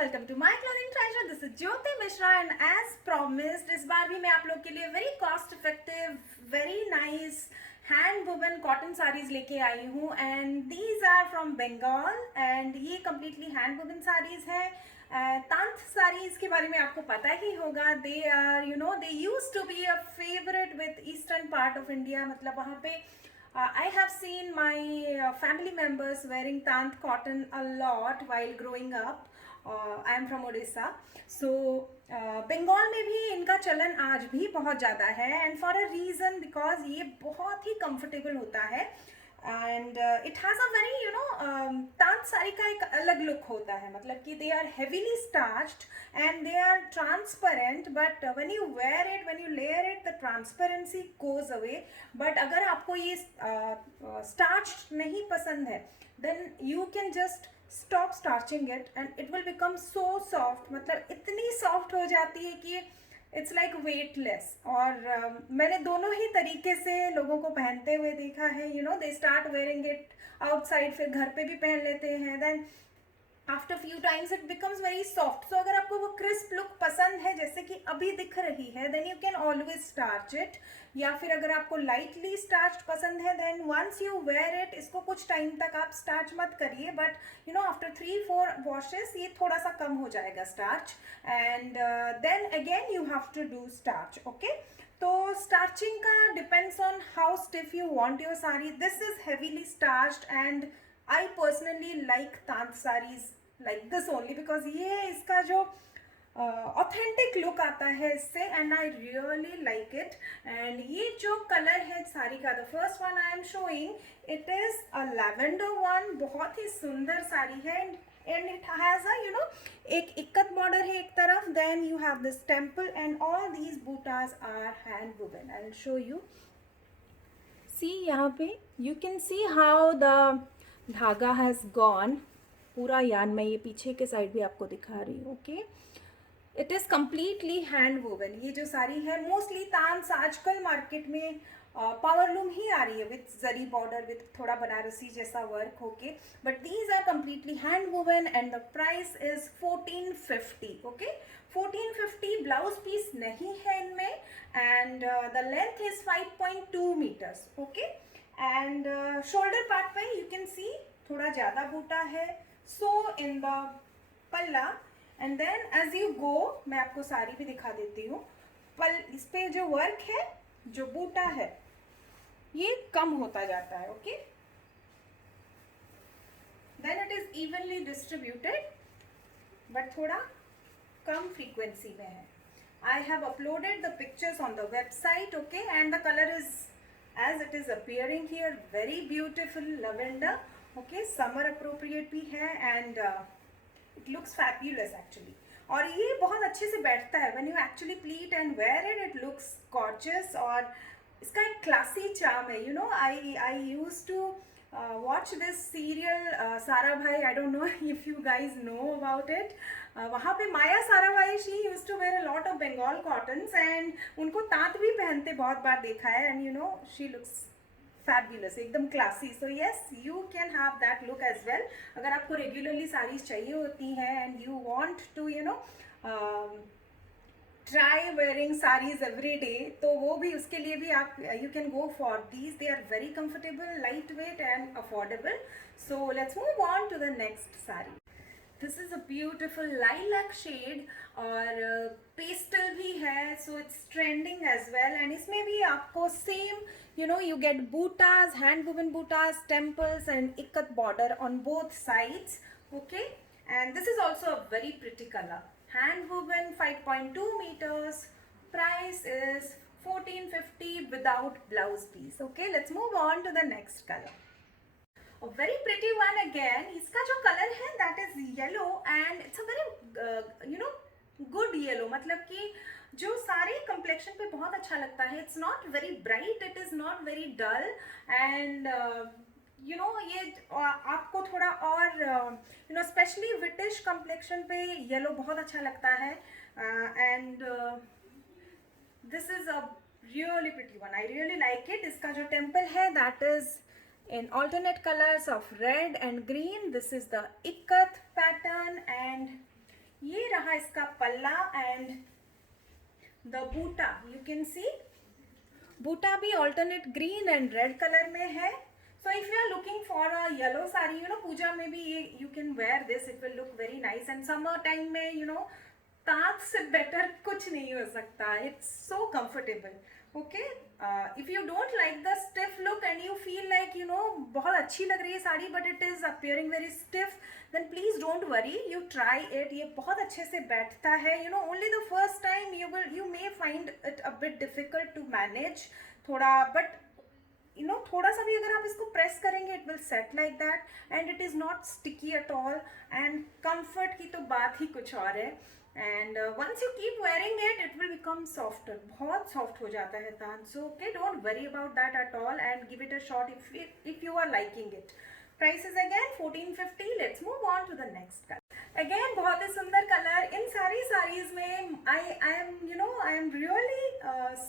welcome to my clothing treasure. This is Jyoti Mishra and as promised इस बार भी मैं आप लोग के लिए very cost effective, very nice hand woven cotton sarees लेके आई हूँ and these are from Bengal and ये completely hand woven sarees है. तांत sarees के बारे में आपको पता ही होगा. They are they used to be a favorite with eastern part of India. मतलब वहाँ पे I have seen my family members wearing tant cotton a lot while growing up. I am from Odisha. So Bengal में भी इनका चलन आज भी बहुत ज़्यादा है and for a reason because ये बहुत ही comfortable होता है and it has a very तांत sari का एक अलग लुक होता है. मतलब कि they are heavily starched and they are transparent but when you wear it, when you layer it, the transparency goes away. But अगर आपको ये starched नहीं पसंद है then you can just stop starching it and it will become so soft. मतलब इतनी soft हो जाती है कि इट्स लाइक वेटलेस. और मैंने दोनों ही तरीके से लोगों को पहनते हुए देखा है. They start wearing it outside, फिर घर पे भी पहन लेते हैं. Then after few times it becomes very soft. So अगर आपको वो क्रिस्प लुक पसंद है जैसे कि अभी दिख रही है then you can always starch it. या फिर अगर आपको लाइटली स्टार्च पसंद है then once you wear it, इसको कुछ टाइम तक आप स्टार्च मत करिए बट आफ्टर 3-4 वॉशेस ये थोड़ा सा कम हो जाएगा starch and then again you have to do starch. Okay, तो स्टार्चिंग का depends on how stiff you want your sari. This is heavily starched and I personally like tant saris like this only because ये इसका जो ऑथेंटिक लुक आता है इससे and I really like it. And ये जो कलर है साड़ी का, the first one I am showing it is a lavender one. बहुत ही सुंदर साड़ी है एंड इट हैज अ एक इक्कत बॉर्डर है एक तरफ. Then you have this temple and all these butas are hand woven. I will show you. See यहाँ पे you can see how the dhaga has gone. पूरा यान मैं ये पीछे के साइड भी आपको दिखा रही हूँ. Okay, it is completely hand woven. ये जो साड़ी है मोस्टली तांस आजकल मार्केट में पावरलूम ही आ रही है विथ जरी बॉर्डर विथ थोड़ा बनारसी जैसा वर्क होके. But these are completely hand woven and the price is 1450. Okay, 1450. Blouse piece नहीं है इनमें and the length is 5.2 metres. Okay, and shoulder part पे यू कैन सी थोड़ा ज़्यादा बूटा है. So in the palla and then as you go, मैं आपको साड़ी भी दिखा देती हूँ. इस पे जो वर्क है, जो बूटा है, ये कम होता जाता है. Okay, then it is evenly distributed but थोड़ा कम फ्रीक्वेंसी में है. I have uploaded the pictures on the website. Okay, and the colour is as it is appearing here, very beautiful lavender. Okay, summer appropriate भी है and it looks fabulous actually. और ये बहुत अच्छे से बैठता है. When you actually pleat and wear it, it looks gorgeous. और इसका एक क्लासी चार्म है. आई used to watch this serial Sarabhai. I don't know if you guys know about it. वहाँ पे Maya Sarabhai, she used to wear a lot of Bengal cottons and उनको तांत भी पहनते बहुत बार देखा है एंड शी लुक्स फैब्यूलस, एकदम classy. So yes, you can have that look as well. अगर आपको रेगुलरली साड़ीज चाहिए होती हैं and you want to try wearing saris every day, तो वो भी उसके लिए भी आप you can go for these. They are very comfortable, light weight and affordable. So let's move on to the next sari. This is a beautiful lilac shade और pastel भी है. So it's trending as well and इसमें भी आपको same you get bootas, hand woven bootas, temples and ikat border on both sides. Okay, and this is also a very pretty color. Hand woven, 5.2 meters. Price is 1450 without blouse piece. Okay, let's move on to the next color. A very pretty one again. इसका जो color है that is yellow and it's a very good yellow. मतलब कि जो सारे complexion पे बहुत अच्छा लगता है. It's not very bright, it is not very dull and ये आपको थोड़ा और स्पेशली विटिश कम्प्लेक्शन पे येलो बहुत अच्छा लगता है. And this is a really pretty one. I really like it. इसका जो टेम्पल है that is in alternate colors of red and green. This is the ikat pattern and palla and the boota. You can see boota bhi alternate green and red color mein hai. So if you are looking for a yellow sari, you know, puja mein bhi you can wear this. It will look very nice. And summer time mein, you know, ताज से better कुछ नहीं हो सकता. It's so comfortable. Okay. If you don't like the stiff look and you feel like, you know, बहुत अच्छी लग रही है sari but it is appearing very stiff, then please don't worry. You try it. ये बहुत अच्छे से बैठता है. You know, only the first time you may find it a bit difficult to manage. थोड़ा but you know, थोड़ा सा भी अगर आप इसको प्रेस करेंगे it will set like that and it is not sticky at all. And comfort की तो बात ही कुछ और है. And once you keep wearing it, it will become softer. बहुत soft हो जाता है तान. So okay, don't worry about that at all and give it a shot if you are liking it. Price is again 1450. Let's move on to the next color. Again बहुत ही सुंदर color. इन सारी sarees में I am really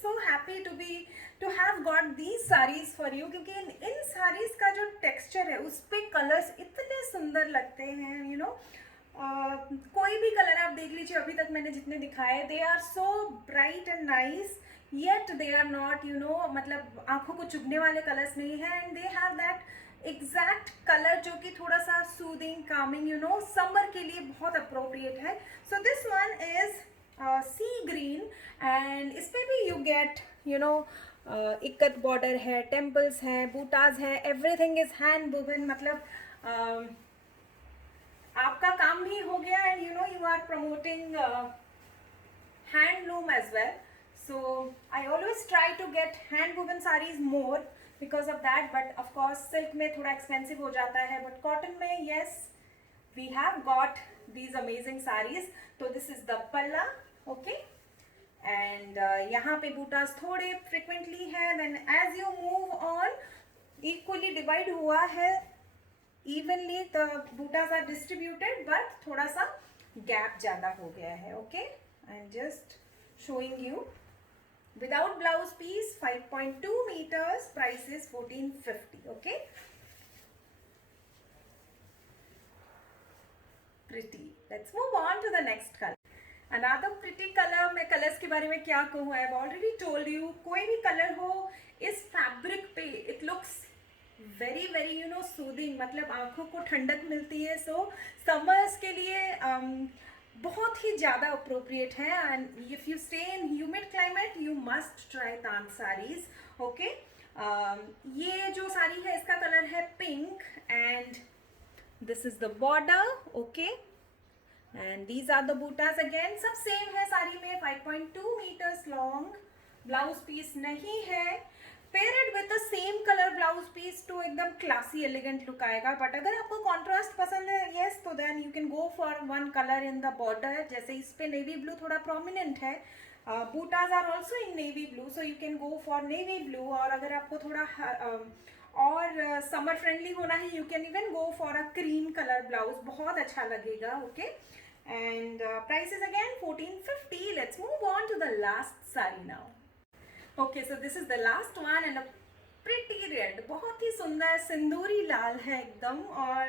so happy to have got these sarees for you क्योंकि इन sarees का जो texture है उस पे colors इतने सुंदर लगते हैं. You know, कोई भी कलर आप देख लीजिए अभी तक मैंने जितने दिखाए, they are so bright and nice yet they are not मतलब आंखों को चुभने वाले कलर्स नहीं है. And they have that exact colour जो कि थोड़ा सा सूदिंग कामिंग समर के लिए बहुत अप्रोप्रिएट है. So this one is sea green and इस पे भी यू गेट इक्कत बॉर्डर है, टेम्पल्स हैं, बूटाज है, एवरीथिंग इज हैंड वुवन. मतलब आपका काम भी हो गया and you are promoting handloom as well. So I always try to get hand woven sarees more because of that, but of course silk में थोड़ा expensive हो जाता है, but cotton में yes we have got these amazing sarees. So this is the palla, okay, and यहाँ पे बूटास थोड़े frequently है. Then as you move on equally divide हुआ है, evenly the bootas are distributed but थोड़ा सा gap ज़्यादा हो गया है. Okay, I'm just showing you without blouse piece 5.2 meters. Price is 1450. Okay, pretty. Let's move on to the next color. Another pretty color. मैं colors के बारे में क्या कहूँ, I have already told you. कोई भी color हो इस fabric पे it looks very सूदिंग, मतलब आंखों को ठंडक मिलती है. सो समर्स के लिए बहुत ही ज़्यादा अप्रोप्रिएट है. And if you stay in humid climate you must try तान साड़ीज. ओके, ये जो साड़ी है इसका कलर है pink and this is the border. Okay, and these are the butas. अगेन सब सेम है साड़ी में. 5.2 मीटर्स लॉन्ग. ब्लाउज पीस नहीं है. Pair it with the same colour blouse piece तो एकदम क्लासी एलिगेंट लुक आएगा. बट अगर आपको कॉन्ट्रास्ट पसंद है यस तो then you can go for one colour in the border. जैसे इस पे नेवी ब्लू थोड़ा प्रोमिनेंट है. Butas are also in navy blue so you can go for navy blue. और अगर आपको थोड़ा और समर फ्रेंडली होना है you can even go for a cream colour blouse. बहुत अच्छा लगेगा. Okay, and price is again 1450. Let's move on to the last sari now. Okay, so this is the last one and a pretty red. बहुत ही सुंदर सिंदूरी लाल है एकदम. और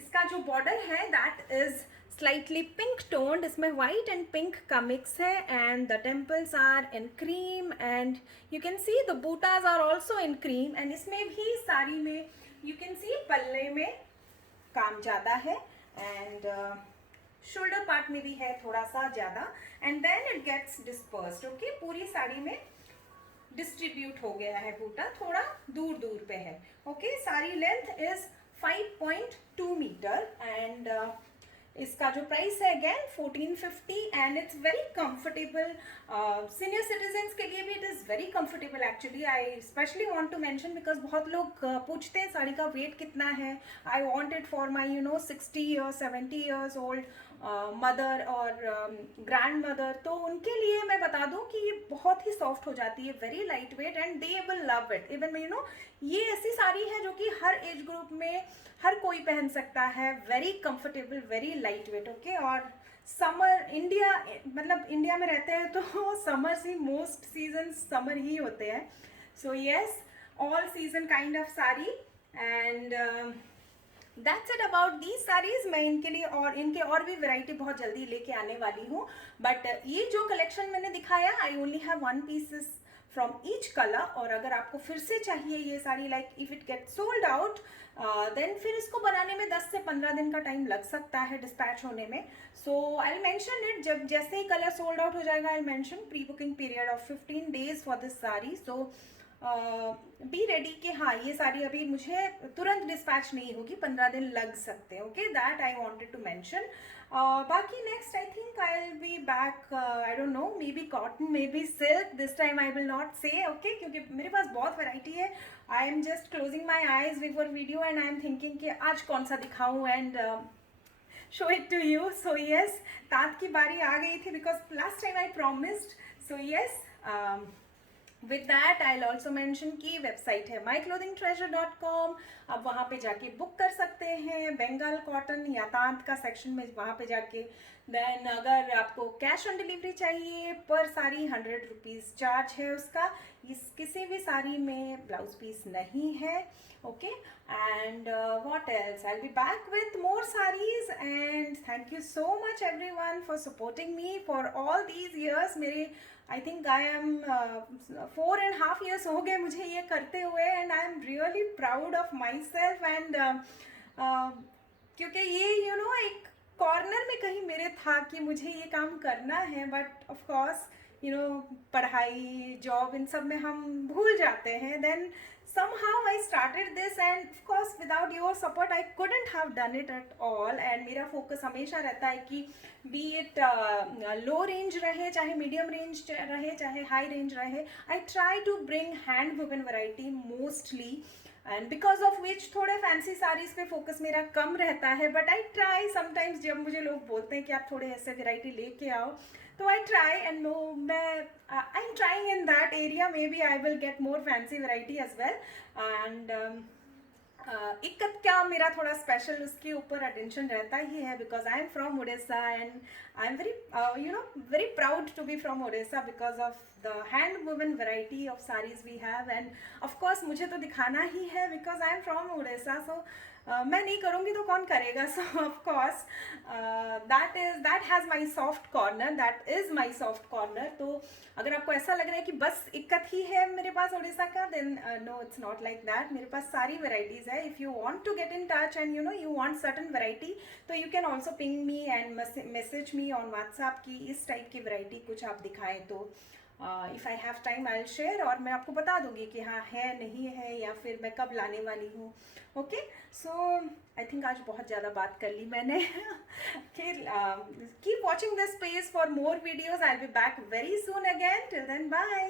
इसका जो बॉर्डर है that is slightly pink toned. इसमें white and pink का mix है and the temples are in cream and you can see the bootas are also in cream. and इसमें भी साड़ी में you can see पल्ले में काम ज़्यादा है and शोल्डर पार्ट में भी है थोड़ा सा ज़्यादा. And then it gets dispersed. Okay, पूरी साड़ी में डिस्ट्रीब्यूट हो गया है बूटा, थोड़ा दूर दूर पे है. Okay, sari length is 5.2 metre and इसका जो प्राइस है again 1450 and it's very comfortable. Senior citizens के लिए भी it is very comfortable actually. I specially want to mention because बहुत लोग पूछते हैं साड़ी का वेट कितना है. I want it for my 60 years 70 years old mother और ग्रैंड मदर. तो उनके लिए मैं बता दूं कि ये बहुत ही सॉफ्ट हो जाती है, very light weight and they will love it. Even ये ऐसी साड़ी है जो कि हर एज ग्रुप में हर कोई पहन सकता है. Very comfortable, very light weight. Okay, और समर इंडिया मतलब इंडिया में रहते हैं तो समर से मोस्ट सीजन समर ही होते हैं. So yes, all season kind of sari. And that's it about these saris. मैं इनके लिए और इनके और भी वैरायटी बहुत जल्दी लेके आने वाली हूँ, बट ये जो कलेक्शन मैंने दिखाया, I only have 1 pieces from each colour. और अगर आपको फिर से चाहिए ये sari, like if it get sold out, then फिर इसको बनाने में 10 से 15 दिन का टाइम लग सकता है डिस्पैच होने में। सो आई मेंशन इट, जब जैसे ही कलर सोल्ड आउट हो जाएगा, I mention pre booking period of 15 days for this sari. So be ready कि हाँ, ये साड़ी अभी मुझे तुरंत डिस्पैच नहीं होगी, 15 दिन लग सकते हैं। Okay, that I wanted to mention. बाकी next I think I will be back, I don't know, maybe cotton, maybe silk, this time I will not say, okay, क्योंकि मेरे पास बहुत वैरायटी है। I am just closing my eyes before video and I am thinking कि आज कौन सा दिखाऊँ and show it to you. So yes, तात की बारी आ गई थी, because last time I promised. So yes, with that I'll also mention कि वेबसाइट है myclothingtreasure.com, आप वहाँ पे जाके बुक कर सकते हैं बंगाल कॉटन या तांत का सेक्शन में, वहाँ पे जाके। देन अगर आपको कैश ऑन डिलीवरी चाहिए, पर साड़ी 100 रुपीज़ चार्ज है उसका। इस किसी भी साड़ी में ब्लाउज पीस नहीं है। Okay, and what else, I'll be back with more sarees, and thank you so much everyone for supporting me for all these years. मेरे I think I am 4.5 years हो गए मुझे ये करते हुए, and I am really proud of myself, and क्योंकि ये एक कॉर्नर में कहीं मेरे था कि मुझे ये काम करना है, बट ऑफ कोर्स पढ़ाई, जॉब, इन सब में हम भूल जाते हैं। Then somehow I started this, and of course without your support I couldn't have done it at all. And मेरा focus हमेशा रहता है कि be it low range रहे, चाहे medium range रहे, चाहे high range रहे, I try to bring hand woven variety mostly, and because of which थोड़े फैंसी साड़ीज़ पे फोकस मेरा कम रहता है। बट आई ट्राई समटाइम्स, जब मुझे लोग बोलते हैं कि आप थोड़े ऐसे वैरायटी लेके आओ, तो आई ट्राई, एंड नो, मैं I am trying in that area, maybe I will get more fancy variety as well. And ikkat क्या, मेरा थोड़ा स्पेशल उसके ऊपर अटेंशन रहता ही है, because I am from Orissa, and I am very very proud to be from Orissa because of the hand woven variety of saris we have. And of course मुझे तो दिखाना ही है, because I am from Orissa. So मैं नहीं करूँगी तो कौन करेगा। So of course that has my soft corner, that is my soft corner. तो अगर आपको ऐसा लग रहा है कि बस इक्कत ही है मेरे पास उड़ीसा का, then no, it's not like that. मेरे पास सारी वेराइटीज़ है। If you want to get in touch and you want certain variety, तो you can also ping me and message me on WhatsApp की इस टाइप की वेराइटी कुछ आप दिखाएं, तो if I have time I will share, और मैं आपको बता दूंगी कि हाँ है, नहीं है, या फिर मैं कब लाने वाली हूँ। ओके, सो आई थिंक आज बहुत ज़्यादा बात कर ली मैंने। Keep watching this page for more videos. I will be back very soon again. Till then, bye.